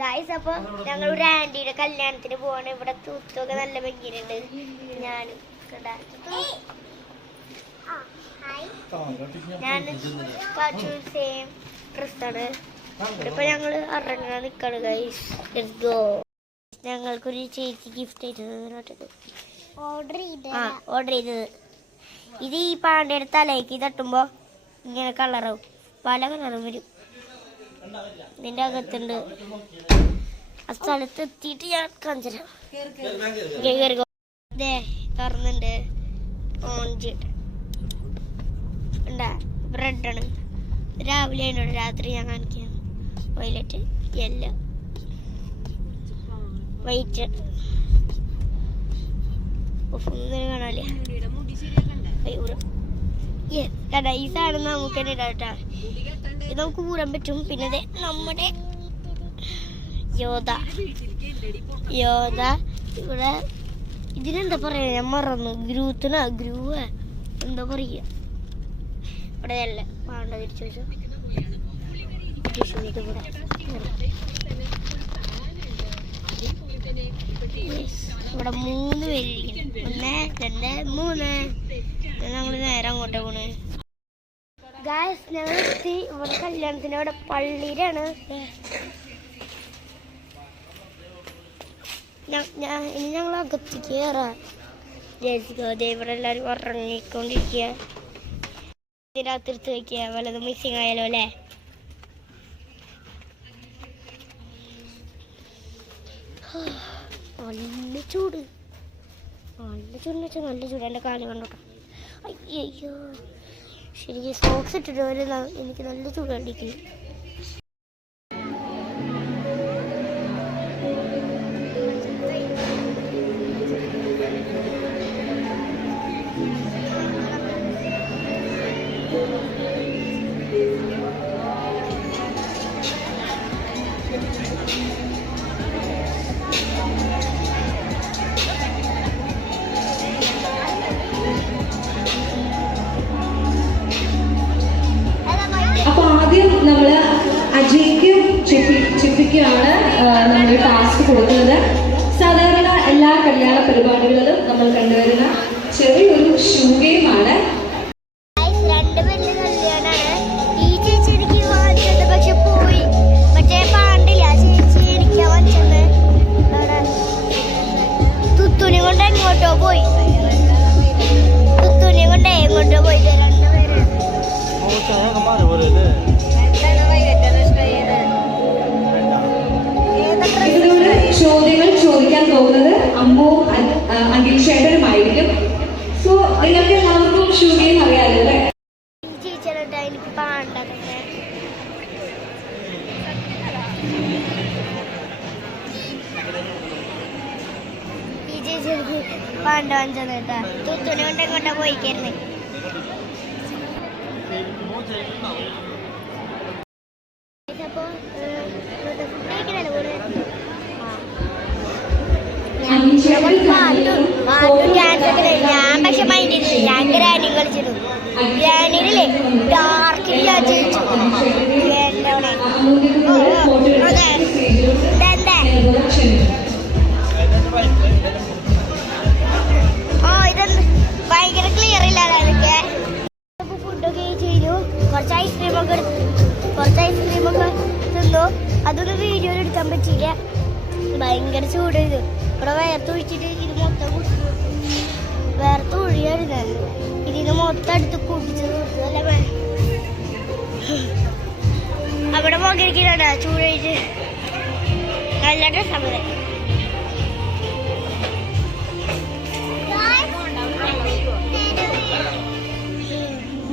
Guys, അപ്പൊ ഞങ്ങൾ ഒരു ആന്റിയുടെ കല്യാണത്തിന് പോവാണ്. ഇവിടെ തൂത്തൊക്കെ നല്ല ഭംഗിയുണ്ട്. ഞാനും സെയിം ഡ്രസ്സാണ്. ഇപ്പൊ ഞങ്ങള് ഇറങ്ങാൻ നിക്കാണ് ഗായ്സ്. Let's go. ഞങ്ങൾക്കൊരു ചേച്ചി ഗിഫ്റ്റ് ആയിട്ട് ഓർഡർ ചെയ്തത്. ഇത് ഈ പാണ്ടയുടെ തലയ്ക്ക് തട്ടുമ്പോ ഇങ്ങനെ കളറാവും, പല കളറും വരും. ഇതിന്റെ അകത്തുണ്ട്. ആ സ്ഥലത്ത് എത്തിയിട്ട് ഞാൻ കാണിച്ചു തുറന്നുണ്ട്. ഓറഞ്ച് ഉണ്ടാ, ബ്രെഡാണ്. രാവിലെ അതിനോട് രാത്രി ഞാൻ കാണിക്കാം. Violet, yellow, white. ഒന്നും കാണാല്ലേ. കടാ, ഈ സാധനം നമുക്ക് തന്നെ ഇടാട്ടാ. ഇത് നമുക്ക് ഊരാൻ പറ്റും. പിന്നെ നമ്മുടെ യോധ ഇവിടെ ഇതിനെന്താ പറയാ, ഞാൻ മറന്നു. ഗ്രൂവ് എന്താ പറയാ ഇവിടെ. അല്ല വേണ്ട, തിരിച്ചു വെച്ചു. ഇവിടെ 3 പേരിരിക്കുന്നു. 1, 2, 3. ഞങ്ങൾ നേരെ അങ്ങോട്ട് പോണ്. ഗായ്സ്, ഞങ്ങൾ എത്തി. ഇവിടെ കല്യാണത്തിന് അവിടെ പള്ളിയിലാണ്. ഇനി ഞങ്ങൾ അകത്തേക്ക് കയറാം. ഇവിടെ എല്ലാവരും ഉറങ്ങിക്കൊണ്ടിരിക്കുക. ഇതിനകത്തെടുത്ത് വയ്ക്കുക. വല്ലതും മിസ്സിങ് ആയാലോ അല്ലേ. നല്ല ചൂട്. നല്ല ചൂട്. എൻ്റെ കാല് കണ്ടോട്ടോ. അയ്യോ, ശരിക്കും സോക്സ് ഇട്ടിട്ട് എനിക്ക് നല്ല ചൂട് കണ്ടിരിക്കുന്നു. നമ്മൾ അജയ്ക്കും ചിപ്പിക്കുമാണ് നമ്മൾ ടാസ്ക് കൊടുക്കുന്നത്. സാധാരണ എല്ലാ കല്യാണ പരിപാടികളിലും നമ്മൾ കണ്ടുവരുന്ന ചെറിയൊരു ഷൂ ഗെയിമാണ്. ചോദ്യങ്ങൾ ചോദിക്കാൻ പോകുന്നത് അമ്മു അഖിൽ ചേട്ടനുമായിരിക്കും. സോ നിങ്ങൾക്ക് എല്ലാവർക്കും ഷൂ ഗെയിം അറിയാമല്ലോ അല്ലേ? എനിക്ക് പാണ്ടത് ഈ ചേച്ചി പാണ്ട വാങ്ങിച്ചത് കേട്ടാ. തുത്തുണി കൊണ്ട് എങ്ങോട്ടാ പോയിക്കായിരുന്നേ. ഞാൻ പക്ഷെ മൈൻഡ് ചെയ്തില്ല. ഞാൻ ഗ്രാനി കളിച്ചിരുന്നു. ഗ്രാനിയിലെ ഡാർക്കിൽ ഞാൻ ജയിച്ചു. ഇതൊന്നും ഭയങ്കര ക്ലിയർ ഇല്ല. ഫുഡൊക്കെ ചെയ്തു. കുറച്ച് ഐസ്ക്രീമൊക്കെ തിന്നു. അതൊന്നും വീഡിയോയിൽ എടുക്കാൻ പറ്റിയില്ല. ഭയങ്കര ചൂട്. ഇവിടെ വേർത്തൊഴിച്ചിട്ട് ഇത് മൊത്തം കുടിച്ചു. വേർത്തൊഴിയായിരുന്നു. ഇതിന് മൊത്തം എടുത്ത് കുടിച്ചത് കൊടുത്തതല്ലേ. അവിടെ പോകിരിക്കണ ചൂടഴിച്ച് നല്ല ഡ്രസ്സാണ്.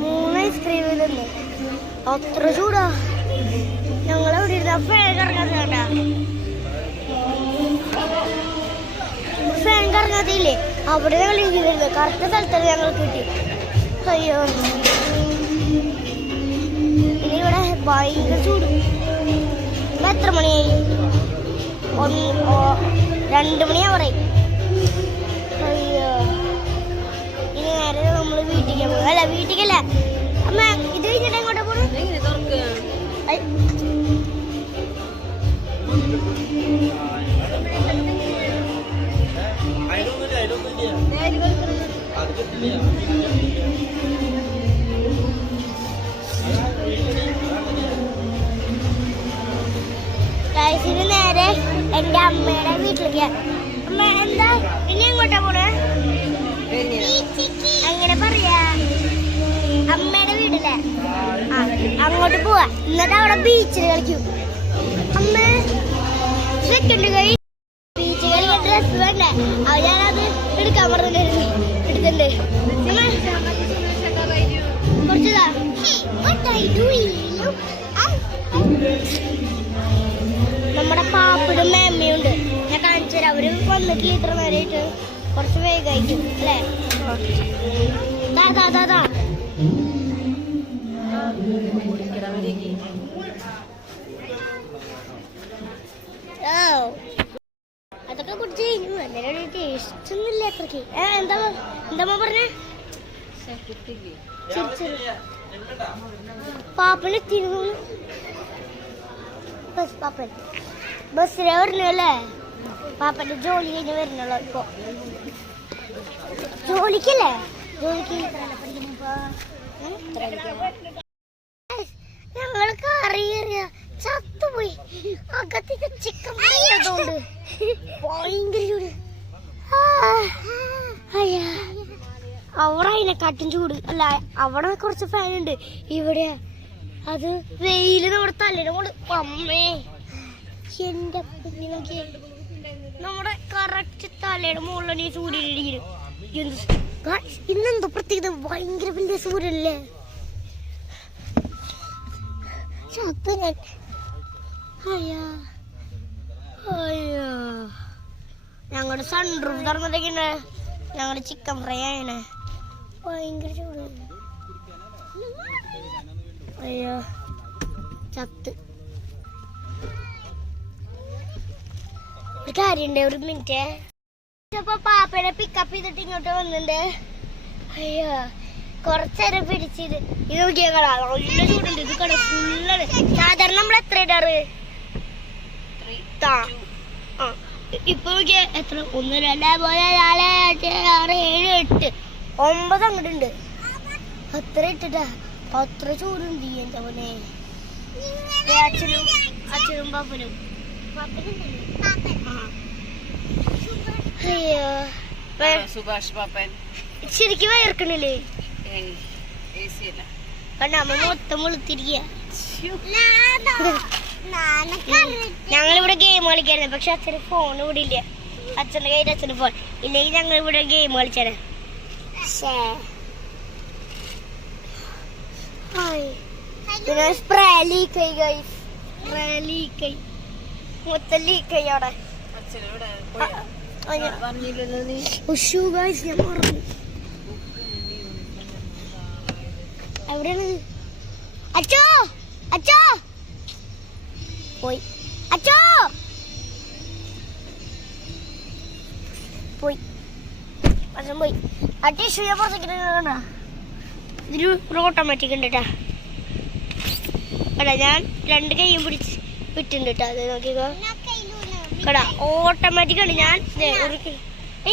മൂന്ന് ഐസ്ക്രീം തിന്നു. അത്ര ചൂടാ. ഞങ്ങളെവിടെ ഇരുന്ന ഫാൻ കറങ്ങാത്ത ഫാൻ കറങ്ങാത്തില്ലേ. അവിടെ ഞങ്ങൾ ഇരിക്കുന്നില്ല. കറക്റ്റ് സ്ഥലത്താണ് ഞങ്ങൾ കിട്ടി. അയ്യോ, ഇനി ഇവിടെ ഭയങ്കര ചൂട്. ഇപ്പം എത്ര മണിയായി? 2 മണിയാവറേ. അയ്യോ, ഇനി നേരെ നമ്മൾ വീട്ടിലേക്ക് പോകും. അല്ല, വീട്ടിലേക്കല്ല അമ്മ. ഇത് കഴിഞ്ഞിട്ട് എങ്ങോട്ടാ പോണു? ഗൈസിന് നേരെ എന്റെ അമ്മയുടെ വീട്ടിലേക്ക്. അമ്മ എന്താ ഇനി എങ്ങോട്ടാ പോണേ? അങ്ങനെ പറയാ, അമ്മയുടെ വീട്ടിലെ അങ്ങോട്ട് പോവാ. എന്നിട്ട് അവിടെ ബീച്ചിൽ കളിക്കും. അമ്മ സെക്കൻഡ് കൈ ബീച്ച് കളിക്കാൻ ഡ്രസ് വേണ്ടേ? അത് ഞാനത് എടുക്കാൻ പറഞ്ഞിട്ടുണ്ട്. എടുത്തിട്ടുണ്ട് കുറച്ചതാ. നമ്മുടെ പാപ്പിടും മേമ്മയുണ്ട്. ഞാൻ കാണിച്ചു തരാം. അവര് വന്നിട്ടില്ല ഇത്ര നേരമായിട്ട്. കുറച്ച് വേഗമായിട്ടും അല്ലേ? അതൊക്കെ കുടിച്ച് കഴിഞ്ഞു. അന്നേരം ടേസ്റ്റ് ഒന്നുമില്ല അത്രക്ക്. എന്താ പറഞ്ഞേ? പാപ്പന് പാപ്പൻ ബസ്സിലെ വരണല്ലേ? പാപ്പന്റെ ജോലി കഴിഞ്ഞ് വരണല്ലോ ഇപ്പൊ. ജോലിക്കല്ലേ? ജോലിക്ക് ഞങ്ങൾ കറി ചത്തുപോയി. അകത്തേക്ക് ചിക്കൻ ഭയങ്കര ചൂട്. അവിടെ അതിനെക്കാട്ടും ചൂട്. അല്ല, അവിടെ കുറച്ച് ഫാൻ ഉണ്ട്. ഇവിടെ അത് വെയില് നമ്മുടെ തലേനെ കൊണ്ട്. അമ്മേ എന്റെ കുഞ്ഞി നോക്കിയേ, നമ്മുടെ കറക്റ്റ് തലയുടെ മുകളിലാണ് ഈ സൂര്യൻ ഇരിക്കുന്നത്. ഇന്നെന്തോ പ്രത്യേകത, ഭയങ്കര വലിയ സൂര്യനല്ലേ? ഞങ്ങളുടെ സൺറൂഫ് തുറന്നിട്ടേക്കണേ. ഞങ്ങളുടെ ചിക്കൻ ഫ്രൈ ആയണേ. ഭയങ്കര ചൂട്. അയ്യോ ചത്ത്. ഒരു കാര്യണ്ട്, ഒരു മിനിറ്റ്. ഇപ്പൊ പാപ്പയുടെ പിക്കപ്പ് ചെയ്തിട്ട് ഇങ്ങോട്ട് വന്നിട്ടുണ്ട്. അയ്യോ കുറച്ചേരം പിടിച്ചത്. ഇത് നോക്കിയാ കട നല്ല ചൂടുണ്ട്. ഇത് കട ഫുള്ളാണ്. സാധാരണ നമ്മൾ എത്ര ഇടാറ്? ഇപ്പൊ നോക്കിയാ എത്ര? 1 2 3 4 5 6 7 8 9 അങ്ങോട്ടുണ്ട്. അത്ര ഇട്ടിട്ടാ അത്ര ചൂടുണ്ട്. എന്താ പോലെ അച്ഛനും പാപ്പനും. അയ്യോ സുഭാഷ് പാപ്പൻ ശരിക്കും വയർക്കണില്ലേ? അമ്മ മൊത്തം വെളുത്തിരിക്കുക. ഞങ്ങളിവിടെ ഗെയിം കളിക്കായിരുന്നു. പക്ഷെ അച്ഛന് ഫോൺ ഇവിടെ ഇല്ല. അച്ഛൻ്റെ കയ്യിൽ അച്ഛന് ഫോൺ ഇല്ലെങ്കിൽ ഞങ്ങൾ ഇവിടെ ഗെയിം കളിച്ചാണ്. പിന്നെ സ്പ്രേ ലീക്കായി. മൊത്തം ലീക്കായി അവിടെ. എവിടെയാണ് അച്ചോ? അച്ചോ പോയി. അച്ചോ പോയി. അച്ഛൻ പോയി. ആ ടിഷ്യൂ ഞാൻ പുറത്തേക്ക്. ഇതിന് ഓട്ടോമാറ്റിക് ഉണ്ട് കേട്ടാ. എടാ ഞാൻ 2 കൈയും പിടിച്ച് വിട്ടുണ്ട് കേട്ടോ. അത് നോക്കിക്കോ കടാ, ഓട്ടോമാറ്റിക് ആണ്. ഞാൻ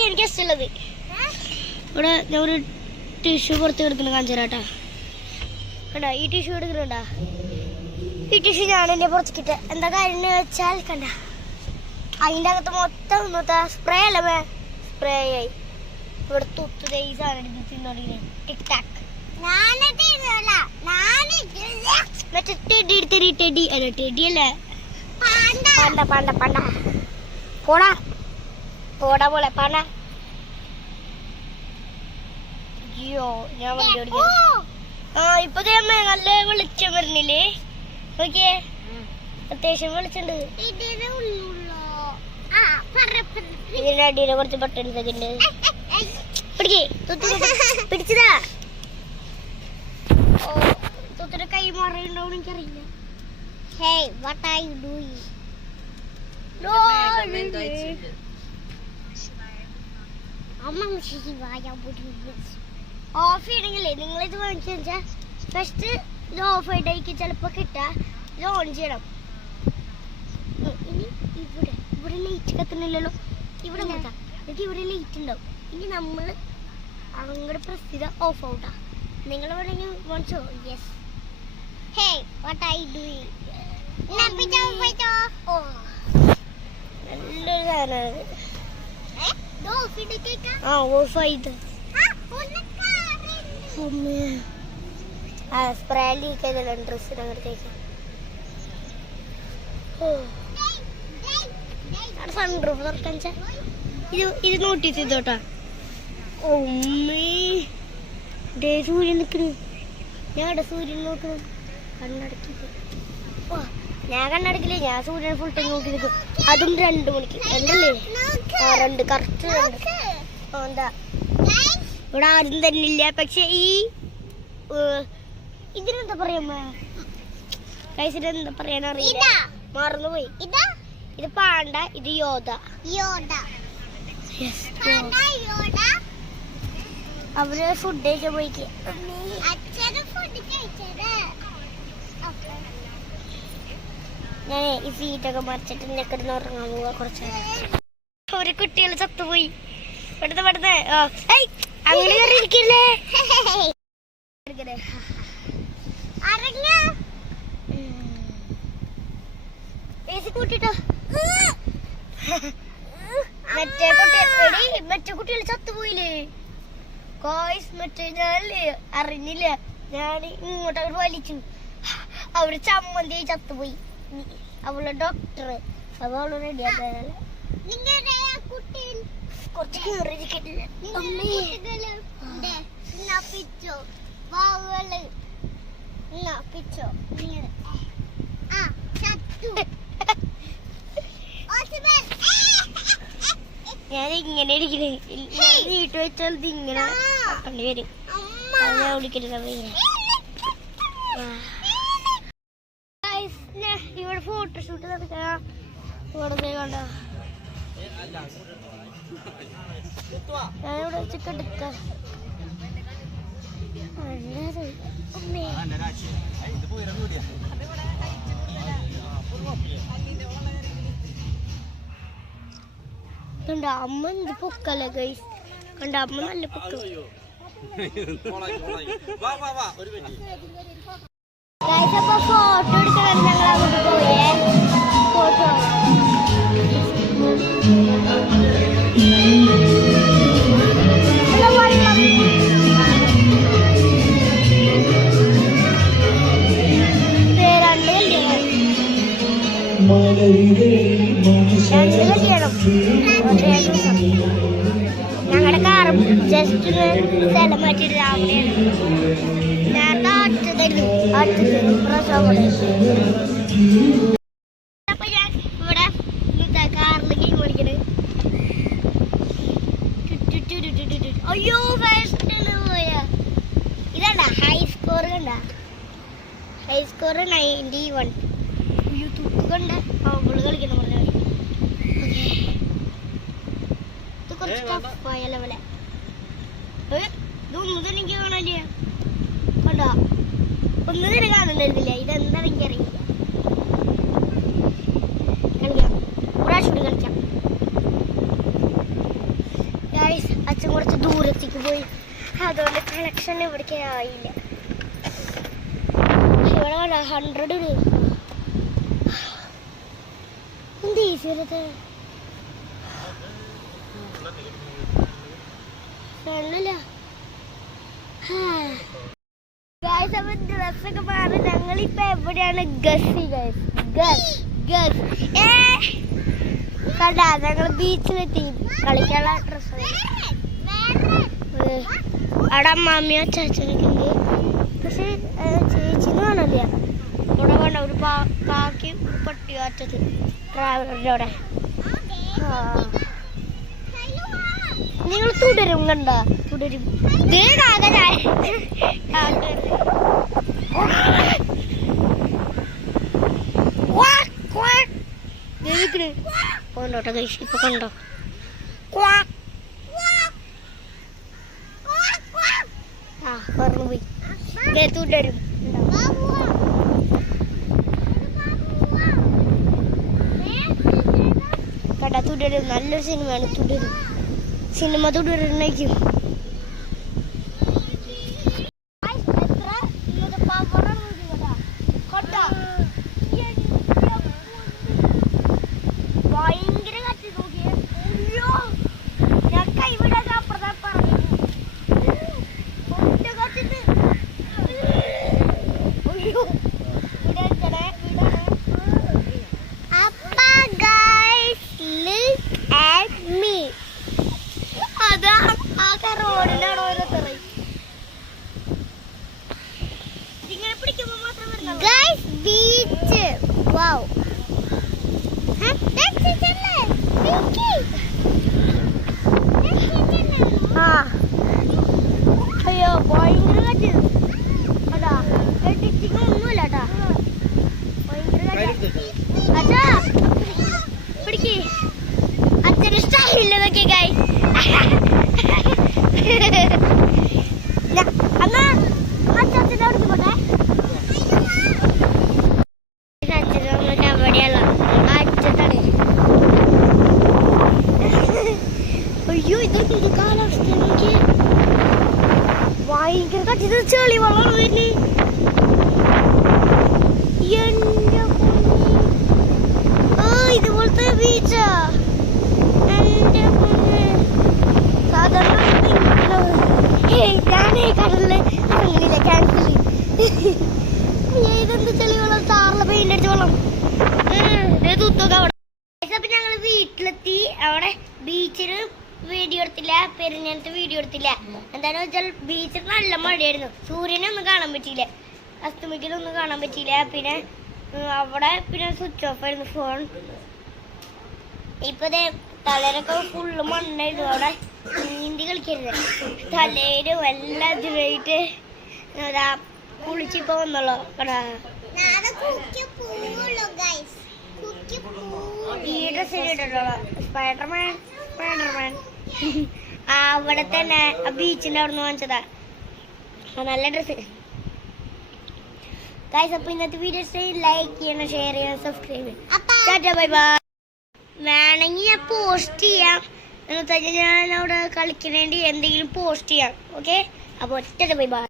എനിക്ക് ഇഷ്ടമുള്ളത് ഇവിടെ ഞാൻ ഒരു ടിഷ്യൂ പുറത്ത് എടുക്കുന്ന കാണിച്ചു തരാട്ടാ. കണ്ടാ ഈ ടിഷ്യൂ എടുക്കുന്നുണ്ടാ? ഈ ടിഷ്യൂ ഞാൻ എന്നെ പുറത്തേക്കിട്ട് എന്താ കാര്യം എന്ന് വെച്ചാൽ കണ്ട അതിൻ്റെ അകത്ത് മൊത്തം സ്പ്രേ അല്ലേ? സ്പ്രേ ആയി. ഇവിടെ തുത്ത് സാധനം തിന്നോടിങ്ങനെ ടിക് ടാക്ക്. മറ്റേ ടെഡി അല്ല, ടെഡി അല്ലേ? പാണ്ട പോടാ പോലെ പാണ്ട. അയ്യോ ഞാൻ വണ്ടി ഓടിക്കുന്നു. ഇപ്പൊ നല്ല വെളിച്ചം വരുന്നില്ലേ? നോക്കിയേ, അത്യാവശ്യം വെളിച്ചുണ്ട്. ഇതിന്റെ അടിയിലെ കുറച്ച് ബട്ടൺസ് ഒക്കെ ഉണ്ട്. പിടിച്ചതാ. തൊത്തിന്റെ കൈ മാറിയുണ്ടോന്ന് എനിക്കറിയില്ല. Hey, what are you doing? Off ചെയ്യണമെങ്കിലേ നിങ്ങളിത് വാങ്ങിച്ചു വെച്ചാൽ ഫസ്റ്റ് ഇത് ഓഫ് ആയിട്ടായിരിക്കും ചിലപ്പോൾ കിട്ടുക. ഇത് ഓൺ ചെയ്യണം. ഇനി ഇവിടെ ലൈറ്റ് കത്തുന്നില്ലല്ലോ. ഇവിടെ നോക്കാം. എന്നിട്ട് ഇവിടെ ലൈറ്റ് ഉണ്ടാവും. ഇനി നമ്മൾ അങ്ങോട്ട് പ്രസ് ചെയ്ത ഓഫ് ഔട്ടാ. നിങ്ങൾ വേണമെങ്കിൽ വാങ്ങിച്ചോ. Yes. Hey what I doing. നല്ലൊരു സാധനമാണ്. ആ ഓഫ് ആയത് സ്പ്രേ ലീക്ക് ചെയ്തല്ലോ ഡ്രസ്സിനകത്തേക്ക്. സൺറൂഫ് തുറക്കാൻ ഇത് നോട്ടീസ് ചെയ്തോട്ടാ. സൂര്യൻ നിൽക്കുന്നു. ഞങ്ങളുടെ സൂര്യൻ നോക്കുന്നു. കണ്ണടക്കിട്ട് ഞാൻ കണ്ണടക്കില്ലേ, ഞാൻ സൂര്യൻ ഫുൾ ടൈം നോക്കി നിൽക്കും. അതും 2 മണിക്ക്. 2 അല്ലേ? 2 കറക്റ്റ് 2. എന്താ ഇവിടെ ആരും തന്നെ ഇല്ല. പക്ഷെ ഈ ഇതിനെന്താ പറയാ, എന്താ പറയാനറിയില്ല, മറന്നുപോയി. ഇത് പാണ്ട, ഇത് യോധ. അവര് ഫുഡ് കഴിക്കാൻ പോയിക്ക്. ഞാൻ ഈ സീറ്റൊക്കെ മറിച്ചിട്ട് എന്നെ ഉറങ്ങാൻ പോവാ കുറച്ച്. ഒരു കുട്ടികൾ ചത്തുപോയി. പെടുന്ന അങ്ങനെ കയറിയിരിക്കില്ലേ. കൂട്ടിട്ടോ. മറ്റേ കുട്ടികൾ ചത്തുപോയില്ലേ കോയ്സ്. മറ്റേ ഞാനല്ലേ അറിഞ്ഞില്ല. ഞാൻ ഇങ്ങോട്ട് വലിച്ചു. അവര് ചമ്മന്തി ചത്തുപോയി. അവളെ ഡോക്ടർ അവള് റെഡിയാക്കാനല്ലേ. കുറച്ച് കയറിയിരിക്കില്ല. ഞാൻ ഇങ്ങനെ ഇരിക്കണേ. വീട്ടിൽ വെച്ചാൽ ഇത് ഇങ്ങനെ ആക്കേണ്ടി വരും. ഞാൻ വിളിക്കരുത്. ഇവിടെ ഫോട്ടോഷൂട്ട് നടക്കാം. ഇവിടെ കണ്ട ഞാനിവിടെ വെച്ചിട്ട് എടുക്കാം. കണ്ട അമ്മ എന്ത് പൊക്കല്ലേ ഗൈസ്. കണ്ട അമ്മ നല്ല പൊക്ക. അപ്പൊ ഫോട്ടോ എടുക്കാൻ ഞങ്ങൾ അങ്ങോട്ട് പോയേ. ഫോട്ടോ ഞങ്ങളുടെ കാറും ജസ്റ്റ് സ്ഥലം മാറ്റിയിട്ട് രാവിലെയാണ്. നേരത്തെ അപ്പൊ ഞാൻ ഇവിടെ കാറിൽ ഗെയിം കളിക്കണേ. അയ്യോ ഫാഷനില് പോയാ. ഇതണ്ട ഹൈ സ്കോർ. കണ്ട ഹൈ സ്കോർ 91. അയ്യോ തൂക്ക് കണ്ട അവള് കളിക്കണം പറഞ്ഞ. ഇത് കുറച്ച് ടഫായ ലെവലെ. ഇതൊന്നും തന്നെ എനിക്ക് കാണാനില്ല. കണ്ടോ ഒന്നും തന്നെ കാണുന്നില്ല. ഇതെന്താണ് എനിക്കറിയില്ല. കളിക്കാം പ്രാവശ്യം കളിക്കാം. അച്ഛൻ കുറച്ച് ദൂരത്തേക്ക് പോയി. അതുകൊണ്ട് കളക്ഷൻ ഇവിടേക്ക് ആയില്ല. ഇവിടെ 100 രൂപ എന്ത് ഈസി വരത്തെ. ഡ്രസ്സൊക്കെ മാറി ഞങ്ങളിപ്പോ എവിടെയാണ്? ഗസ് കണ്ടാ ഞങ്ങൾ ബീച്ചിലെത്തി. കളിക്കാനുള്ള ഡ്രസ്സ് അവിടെ അമ്മാമ്മയോ ചാച്ചനൊക്കെ ഉണ്ട്. പക്ഷെ ചേച്ചിന്ന് കാണല്ല. ഇവിടെ വേണ്ട ഒരു കാക്കി പട്ടി കാറ്റത് ട്രാവലറിൻ്റെ അവിടെ. നിങ്ങൾ തുടരും. കണ്ട തുടരും. കൊണ്ടോട്ടെ കഴിച്ചു. ഇപ്പൊ കണ്ടോ പറഞ്ഞു പോയി. തുടരും. കണ്ട തുടരും. നല്ലൊരു സിനിമയാണ് തുടരും. സിനിമ തുടരുന്നേക്കും. തൂത്തൊക്കെ അവിടെ. അപ്പൊ ഞങ്ങള് വീട്ടിലെത്തി. അവിടെ ബീച്ചില് വീഡിയോ എടുത്തില്ല, പെരുന്നാളത്തെ വീഡിയോ എടുത്തില്ല. എന്താണെന്ന് വെച്ചാൽ ബീച്ചിൽ നല്ല മഴയായിരുന്നു. സൂര്യനെ ഒന്നും കാണാൻ പറ്റിയില്ല, അസ്തമിക്കലൊന്നും കാണാൻ പറ്റിയില്ല. പിന്നെ അവിടെ പിന്നെ സ്വിച്ച് ഓഫ് ആയിരുന്നു ഫോൺ. ഇപ്പൊ തലയിലൊക്കെ ഫുള്ള് മണ്ണായിരുന്നു. അവിടെ നീന്തി കളിക്കരുത്, തലയിലും എല്ലാം ഇതിലായിട്ട് കുളിച്ചിപ്പോ വന്നല്ലോ. ഈ ഡ്രസ് ഇട്ടിട്ടുള്ളൂ, സ്പൈഡർമാൻ. അവിടെ തന്നെ ആ ബീച്ചിന്റെ അവിടെ നിന്ന് വാങ്ങിച്ചതാ, നല്ല ഡ്രസ്. ഗൈസ്, അപ്പൊ ഇന്നത്തെ വീഡിയോസ് ലൈക്ക് ചെയ്യണം, ഷെയർ ചെയ്യണം, സബ്സ്ക്രൈബ് ചെയ്യണം. Bye bye. വേണമെങ്കിൽ ഞാൻ പോസ്റ്റ് ചെയ്യാം, എന്ന് വെച്ചാൽ ഞാൻ അവിടെ കളിക്കണേണ്ടി എന്തെങ്കിലും പോസ്റ്റ് ചെയ്യാം. ഓക്കെ, അപ്പോൾ ഒറ്റ ബൈ ബൈ.